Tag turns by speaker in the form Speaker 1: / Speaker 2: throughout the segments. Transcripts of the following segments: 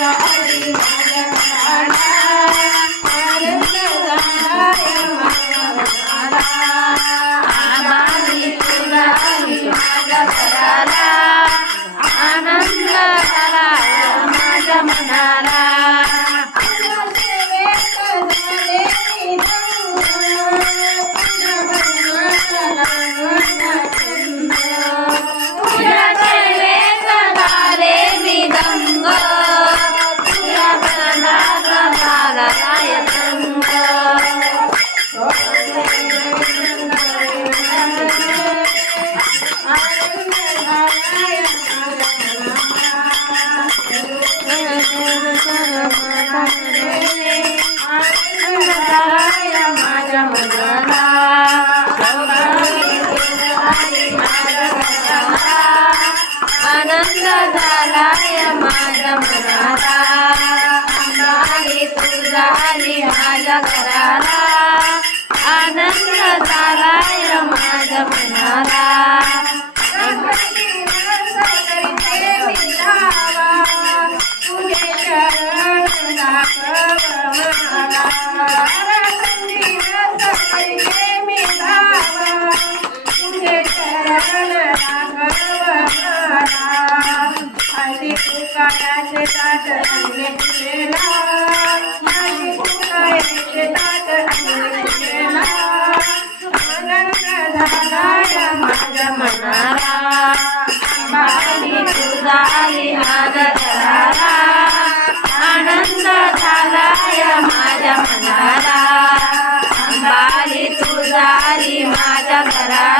Speaker 1: So मनाला
Speaker 2: अंबारी तुझा आली माझ्या घराला आनंद झालाय माझ्या मनाला
Speaker 1: काळाचे ताट माझी ताट आनंद झाला माझ्या मनाला.
Speaker 2: तुझा आली माझ्या आनंद झालाय माझ्या मनाला. अंबारी तुझा आली माझ्या घराला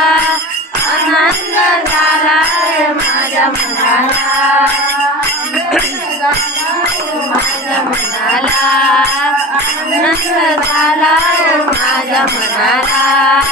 Speaker 2: मनाला आनंद माझ्या मनाला.